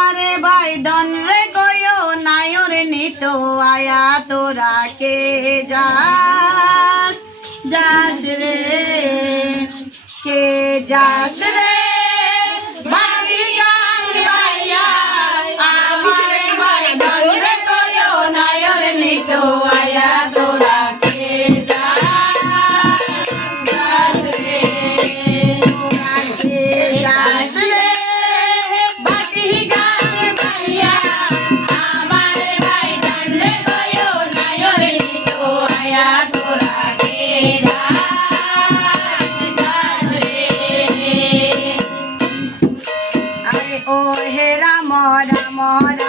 আমারে ভাই, ধন রে গয় নায়র নিত, আয়া তোরা কে যাস? যাস রে, কে যাস রে? আরে ও হে রাম রাম রাম